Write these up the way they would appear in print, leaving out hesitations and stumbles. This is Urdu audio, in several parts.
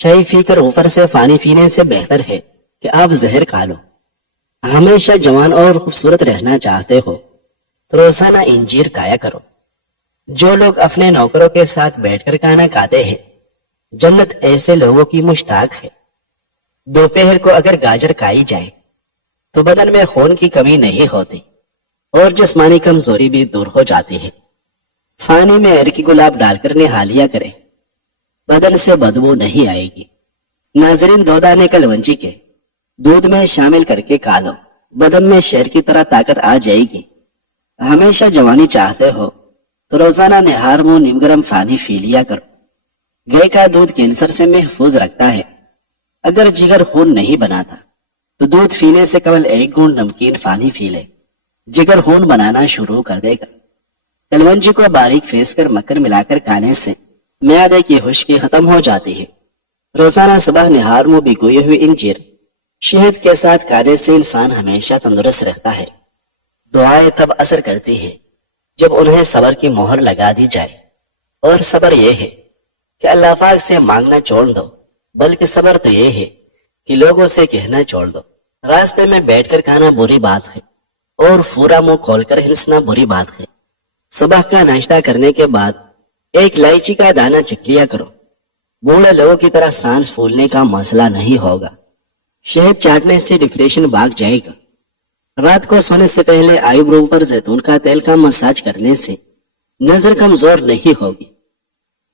چائے پی کر اوپر سے پانی پینے سے بہتر ہے کہ آپ زہر کھا لو۔ ہمیشہ جوان اور خوبصورت رہنا چاہتے ہو تو روزانہ انجیر کھایا کرو۔ جو لوگ اپنے نوکروں کے ساتھ بیٹھ کر کھانا کھاتے ہیں، جنت ایسے لوگوں کی مشتاق ہے۔ دوپہر کو اگر گاجر کھائی جائے تو بدن میں خون کی کمی نہیں ہوتی اور جسمانی کمزوری بھی دور ہو جاتی ہے۔ پانی میں ارکی گلاب ڈال کر نہا لیا کرے، بدن سے بدبو نہیں آئے گی۔ ناظرین، 2 دانے کلونجی کے دودھ میں شامل کر کے کھا لو، بدن میں شیر کی طرح طاقت آ جائے گی۔ ہمیشہ جوانی چاہتے ہو تو روزانہ نہار منہ نیم گرم پانی پی لیا کرو۔ گائے کا دودھ کینسر سے محفوظ رکھتا ہے۔ اگر جگر خون نہیں بناتا تو دودھ پینے سے قبل 1 گھونٹ نمکین پانی پی لے، جگر خون بنانا شروع کر دے گا۔ کلونجی کو باریک پھیس کر مکھن ملا کر کھانے سے معدے کی خشکی ختم ہو جاتی ہے۔ روزانہ صبح نہار منہ بھگوئی ہوئی انجیر شہد کے ساتھ کھانے سے انسان ہمیشہ تندرست رہتا ہے۔ دعائیں تب اثر کرتی ہے جب انہیں صبر کی مہر لگا دی جائے، اور صبر یہ ہے کہ اللہ پاک سے مانگنا چھوڑ دو، بلکہ صبر تو یہ ہے کہ لوگوں سے کہنا چھوڑ دو۔ راستے میں بیٹھ کر کھانا بری بات ہے اور پورا منہ کھول کر ہنسنا بری بات ہے۔ صبح کا ناشتہ کرنے کے بعد 1 الائچی کا دانہ چکھ لیا کرو، بوڑھے لوگوں کی طرح سانس پھولنے کا مسئلہ نہیں ہوگا۔ شہد چاٹنے سے ڈپریشن بھاگ جائے گا۔ رات کو سونے سے پہلے آئی برو پر زیتون کا تیل کا مساج کرنے سے نظر کمزور نہیں ہوگی۔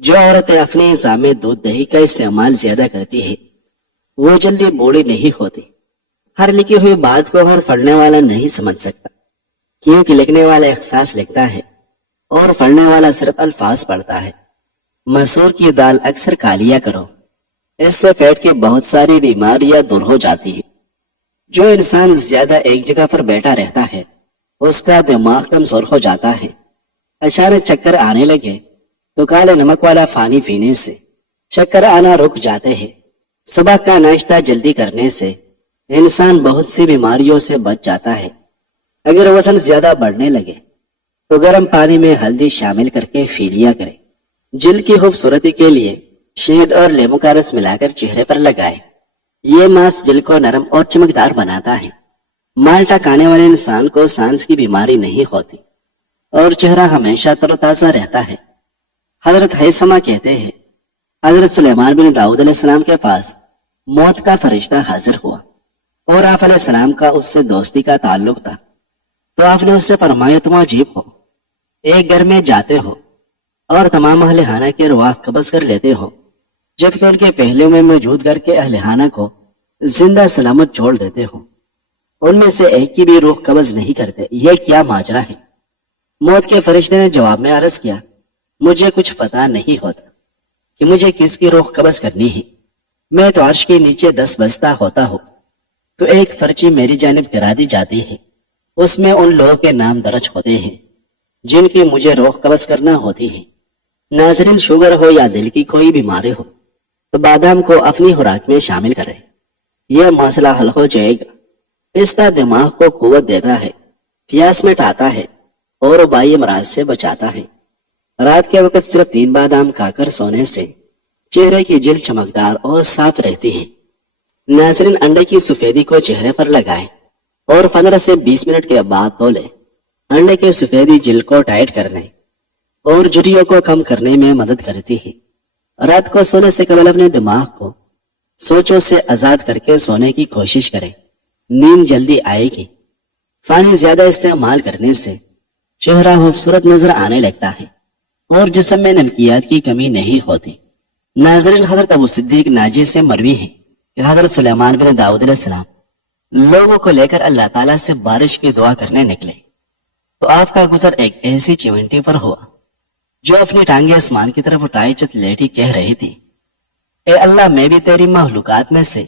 جو عورتیں اپنے غذا میں دودھ دہی کا استعمال زیادہ کرتی ہے وہ جلدی بوڑھی نہیں ہوتی۔ ہر لکھی ہوئی بات کو ہر پڑھنے والا نہیں سمجھ سکتا، کیونکہ لکھنے والا احساس لکھتا ہے اور پڑھنے والا صرف الفاظ پڑھتا ہے۔ مسور کی دال اکثر کھا لیا کرو، اس سے پیٹ کی بہت ساری بیماریاں دور ہو جاتی ہیں۔ جو انسان زیادہ ایک جگہ پر بیٹھا رہتا ہے اس کا دماغ کمزور ہو جاتا ہے۔ اچانک چکر آنے لگے تو کالے نمک والا پانی پینے سے چکر آنا رک جاتے ہیں۔ صبح کا ناشتہ جلدی کرنے سے انسان بہت سی بیماریوں سے بچ جاتا ہے۔ اگر وزن زیادہ بڑھنے لگے تو گرم پانی میں ہلدی شامل کر کے پی لیا کرے۔ جلد کی خوبصورتی کے لیے شہد اور لیمو کا رس ملا کر چہرے پر لگائے، یہ ماسک جلد کو نرم اور چمکدار بناتا ہے۔ مالٹا کھانے والے انسان کو سانس کی بیماری نہیں ہوتی اور چہرہ ہمیشہ تر و تازہ رہتا ہے۔ حضرت حیثمہ کہتے ہیں، حضرت سلیمان بن داؤد علیہ السلام کے پاس موت کا فرشتہ حاضر ہوا اور آپ علیہ السلام کا اس سے دوستی کا تعلق تھا، تو آپ نے اس سے فرمایا، تم عجیب ہو، ایک گھر میں جاتے ہو اور تمام اہل خانہ کے ارواح قبض کر لیتے ہو، جبکہ ان کے پہلے میں موجود گھر کے اہل خانہ کو زندہ سلامت چھوڑ دیتے ہو، ان میں سے ایک کی بھی روح قبض نہیں کرتے، یہ کیا ماجرا ہے؟ موت کے فرشتے نے جواب میں عرض کیا، مجھے کچھ پتا نہیں ہوتا کہ مجھے کس کی روح قبض کرنی ہے۔ میں تو عرش کے نیچے 10 بجتا ہوتا ہوں تو ایک پرچی میری جانب کرا دی جاتی ہے، اس میں ان لوگوں کے نام درج ہوتے ہیں جن کی مجھے روح قبض کرنا ہوتی ہے۔ ناظرین، شوگر ہو یا دل کی کوئی بیماری ہو تو بادام کو اپنی خوراک میں شامل کریں، یہ مسئلہ حل ہو جائے گا۔ پستہ دماغ کو قوت دیتا ہے، پیاس مٹاتا ہے اور وبائی امراض سے بچاتا ہے۔ رات کے وقت صرف 3 بادام کھا کر سونے سے چہرے کی جلد چمکدار اور صاف رہتی ہے۔ ناظرین، انڈے کی سفیدی کو چہرے پر لگائیں اور 15 سے 20 منٹ کے بعد دھو لیں۔ انڈے کی سفیدی جلد کو ٹائٹ کرنے اور جھریوں کو کم کرنے میں مدد کرتی ہے۔ رات کو سونے سے قبل اپنے دماغ کو سوچوں سے آزاد کر کے سونے کی کوشش کریں، نیند جلدی آئے گی۔ پانی زیادہ استعمال کرنے سے چہرہ خوبصورت نظر آنے لگتا ہے اور جسم میں نمکیات کی کمی نہیں ہوتی۔ ناظرین، حضرت ابو صدیق ناجی سے مروی ہے کہ حضرت سلیمان بن داؤد علیہ السلام لوگوں کو لے کر اللہ تعالیٰ سے بارش کی دعا کرنے نکلے تو آپ کا گزر ایک ایسی چیونٹی پر ہوا جو اپنی ٹانگیں آسمان کی طرف اٹھائی چت لیٹی کہہ رہی تھی، اے اللہ، میں بھی تیری مخلوقات میں سے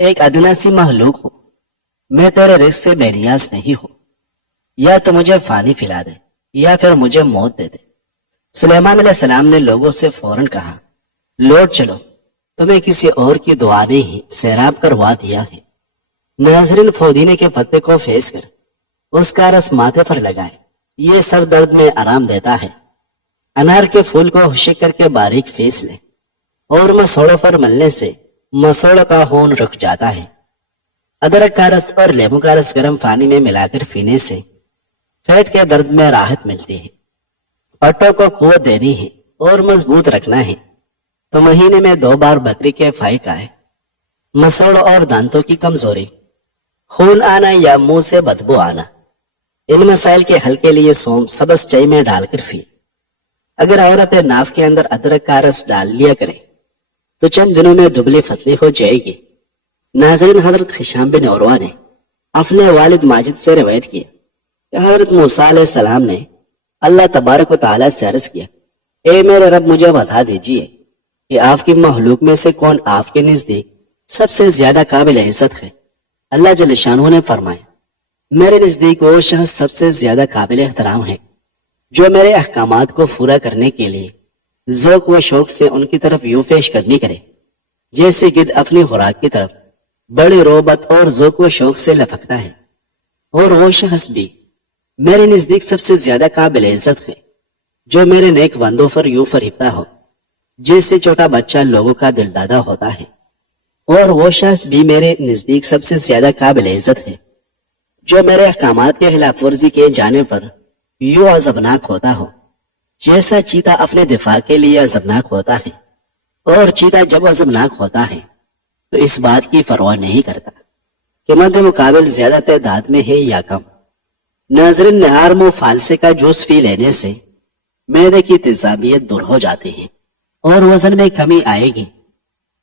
ایک ادنا سی مخلوق ہوں، میں تیرے رزق سے بے نیاز نہیں ہوں، یا تو مجھے پانی پلا دے یا پھر مجھے موت دے دے۔ سلیمان علیہ السلام نے لوگوں سے فوراً کہا، لوٹ چلو، تمہیں کسی اور کی دعا نے ہی سیراب کروا دیا ہے۔ ناظرین، پودینے کے پتے کو پھینس کر اس کا رس ماتھے پر لگائے، یہ سر درد میں آرام دیتا ہے۔ انار کے پھول کو خشک کر کے باریک پھینس لیں، اور مسوڑوں پر ملنے سے مسوڑوں کا خون رک جاتا ہے۔ ادرک کا رس اور لیمو کا رس گرم پانی میں ملا کر پینے سے پیٹ کے درد میں راحت ملتی ہے۔ پٹوں کو قوت دینی ہے اور مضبوط رکھنا ہے تو مہینے میں 2 بار بکری کے فائی کھائیں۔ مسوڑوں اور دانتوں کی کمزوری، خون آنا یا منہ سے بدبو آنا، ان مسائل کے حل کے لیے سونف سبز چائے میں ڈال کر پی۔ اگر عورتیں ناف کے اندر ادرک کا رس ڈال لیا کریں تو چند دنوں میں دبلی پتلی ہو جائے گی۔ ناظرین، حضرت ہشام بن عروہ نے اپنے والد ماجد سے روایت کی کہ حضرت موسیٰ علیہ السلام نے اللہ تبارک و تعالیٰ سے عرض کیا، اے میرے رب، مجھے بتا دیجئے کہ آپ کی مخلوق میں سے کون آپ کے نزدیک سب سے زیادہ قابل عزت ہے؟ اللہ جل شانہ نے فرمایا، میرے نزدیک وہ شخص سب سے زیادہ قابل احترام ہے جو میرے احکامات کو پورا کرنے کے لیے ذوق و شوق سے ان کی طرف یوں پیش قدمی کرے جیسے گدھ اپنی خوراک کی طرف بڑی روبت اور ذوق و شوق سے لپکتا ہے۔ اور وہ شخص بھی میرے نزدیک سب سے زیادہ قابل عزت ہے جو میرے نیک بندوں پر یوں فریبتا ہو جیسے چھوٹا بچہ لوگوں کا دل دادا ہوتا ہے۔ اور وہ شخص بھی میرے نزدیک سب سے زیادہ قابل عزت ہے جو میرے احکامات کے خلاف ورزی کیے جانے پر یوں عذابناک ہوتا ہو جیسا چیتا اپنے دفاع کے لیے عذابناک ہوتا ہے۔ اور چیتا جب عذابناک ہوتا ہے تو اس بات کی پرواہ نہیں کرتا کہ مد مقابل زیادہ تعداد میں ہے یا کم۔ ناظرین، نہار منہ فالسے کا جوس پی لینے سے معدے کی تیزابیت دور ہو جاتی ہے اور وزن میں کمی آئے گی۔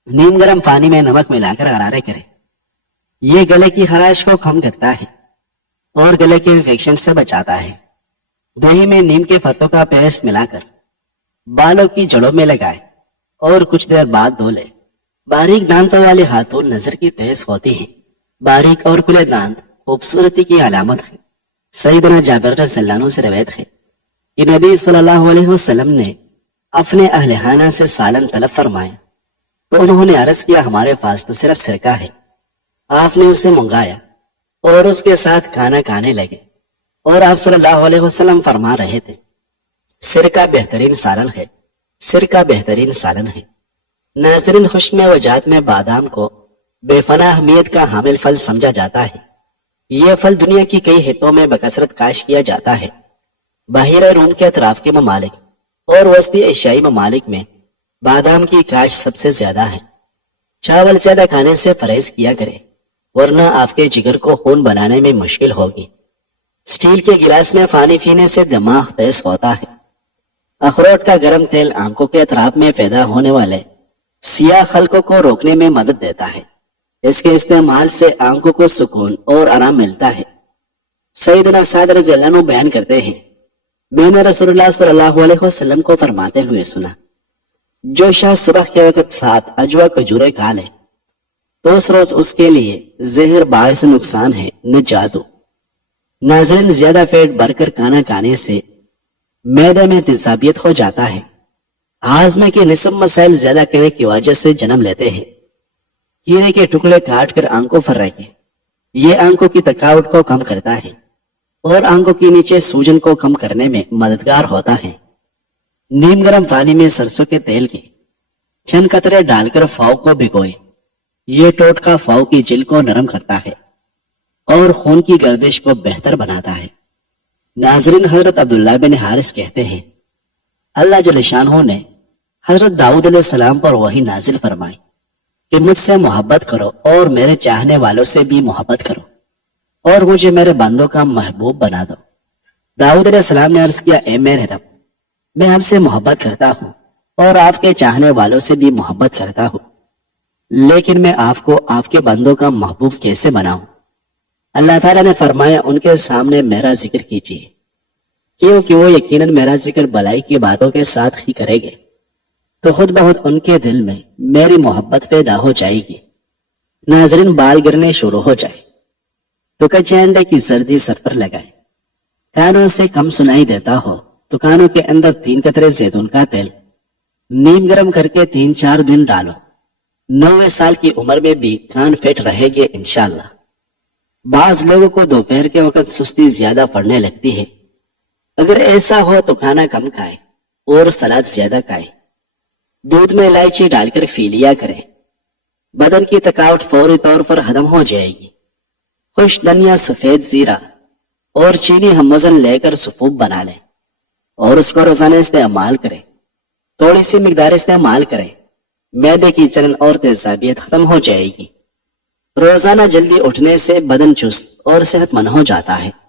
نیم گرم پانی میں نمک ملا کر غرارے کریں، یہ گلے کی خراش کو کم کرتا ہے اور گلے کے انفیکشن سے بچاتا ہے۔ دہی میں نیم کے پتوں کا پیسٹ ملا کر بالوں کی جڑوں میں لگائے اور کچھ دیر بعد دھو لے۔ باریک دانتوں والے ہاتھوں نظر کی تیز ہوتی ہیں۔ باریک اور کھلے دانت خوبصورتی کی علامت ہے۔ سیدنا جابر رضی اللہ عنہ سے روایت ہے کہ نبی صلی اللہ علیہ وسلم نے اپنے اہل خانہ سے سالن طلب فرمایا تو انہوں نے عرض کیا، ہمارے پاس تو صرف سرکہ ہے۔ آپ نے اسے منگایا اور اس کے ساتھ کھانا کھانے لگے اور آپ صلی اللہ علیہ وسلم فرما رہے تھے، سرکہ بہترین سالن ہے، سرکہ بہترین سالن ہے۔ ناظرین، خشک میں و جات میں بادام کو بے پناہ اہمیت کا حامل پھل سمجھا جاتا ہے۔ یہ پھل دنیا کی کئی حصوں میں بکثرت کاشت کیا جاتا ہے۔ بحیرہ روم کے اطراف کے ممالک اور وسطی ایشیائی ممالک میں بادام کی کاشت سب سے زیادہ ہے۔ چاول زیادہ کھانے سے پرہیز کیا کرے ورنہ آپ کے جگر کو خون بنانے میں مشکل ہوگی۔ سٹیل کے گلاس میں پانی پینے سے دماغ تیز ہوتا ہے۔ اخروٹ کا گرم تیل آنکھوں کے اطراف میں پیدا ہونے والے سیاہ خلقوں کو روکنے میں مدد دیتا ہے۔ اس کے استعمال سے آنکھوں کو سکون اور آرام ملتا ہے۔ سیدنا سعد رضی اللہ عنہ بیان کرتے ہیں، میں نے رسول اللہ صلی اللہ علیہ وسلم کو فرماتے ہوئے سنا، جو شخص صبح کے وقت 7 اجوا کھجوریں کھا لے تو اس روز اس کے لیے زہر باعث نقصان ہے، نہ جادو۔ ناظرین، زیادہ پیٹ بھر کر کھانا کھانے سے معدے میں تیزابیت ہو جاتا ہے۔ ہاضمے کے نصف مسائل زیادہ کرنے کی وجہ سے جنم لیتے ہیں۔ کیڑے کے ٹکڑے کاٹ کر آنکھوں پر رکھیں، یہ آنکھوں کی تھکاوٹ کو کم کرتا ہے اور آنکھوں کے نیچے سوجن کو کم کرنے میں مددگار ہوتا ہے۔ نیم گرم پانی میں سرسوں کے تیل کے چند قطرے ڈال کر پاؤں کو بھگوئے، یہ ٹوٹکا پاؤں کی جلد کو نرم کرتا ہے اور خون کی گردش کو بہتر بناتا ہے۔ ناظرین، حضرت عبداللہ بن حارث کہتے ہیں، اللہ جل شانہ نے حضرت داؤد علیہ السلام پر وحی نازل فرمائی کہ مجھ سے محبت کرو اور میرے چاہنے والوں سے بھی محبت کرو اور مجھے میرے بندوں کا محبوب بنا دو۔ داؤد علیہ السلام نے عرض کیا، اے میرے رب، میں آپ سے محبت کرتا ہوں اور آپ کے چاہنے والوں سے بھی محبت کرتا ہوں، لیکن میں آپ کو آپ کے بندوں کا محبوب کیسے بناؤں؟ اللہ تعالیٰ نے فرمایا، ان کے سامنے میرا ذکر کیجیے کیونکہ وہ یقیناً میرا ذکر بلائی کی باتوں کے ساتھ ہی کرے گے تو خود بخود ان کے دل میں میری محبت پیدا ہو جائے گی۔ ناظرین، بال گرنے شروع ہو جائے تو کچے انڈے کی زردی سر پر لگائے، کانوں سے کم سنائی دیتا ہو تو کانوں کے اندر 3 قطرے زیتون کا تیل نیم گرم کر کے 3-4 دن ڈالو، 90 سال کی عمر میں بھی کان فٹ رہے گے انشاءاللہ۔ بعض لوگوں کو دوپہر کے وقت سستی زیادہ پڑنے لگتی ہے، اگر ایسا ہو تو کھانا کم کھائے اور سلاد زیادہ کھائے۔ دودھ میں الائچی ڈال کر پی لیا کریں، بدن کی تھکاوٹ فوری طور پر ختم ہو جائے گی۔ خوش دھنیا، سفید زیرہ اور چینی ہم وزن لے کر سپوپ بنا لیں اور اس کو روزانہ استعمال کریں۔ تھوڑی سی مقدار استعمال کریں، معدے کی جلن اور تیزابیت ختم ہو جائے گی۔ روزانہ جلدی اٹھنے سے بدن چست اور صحت مند ہو جاتا ہے۔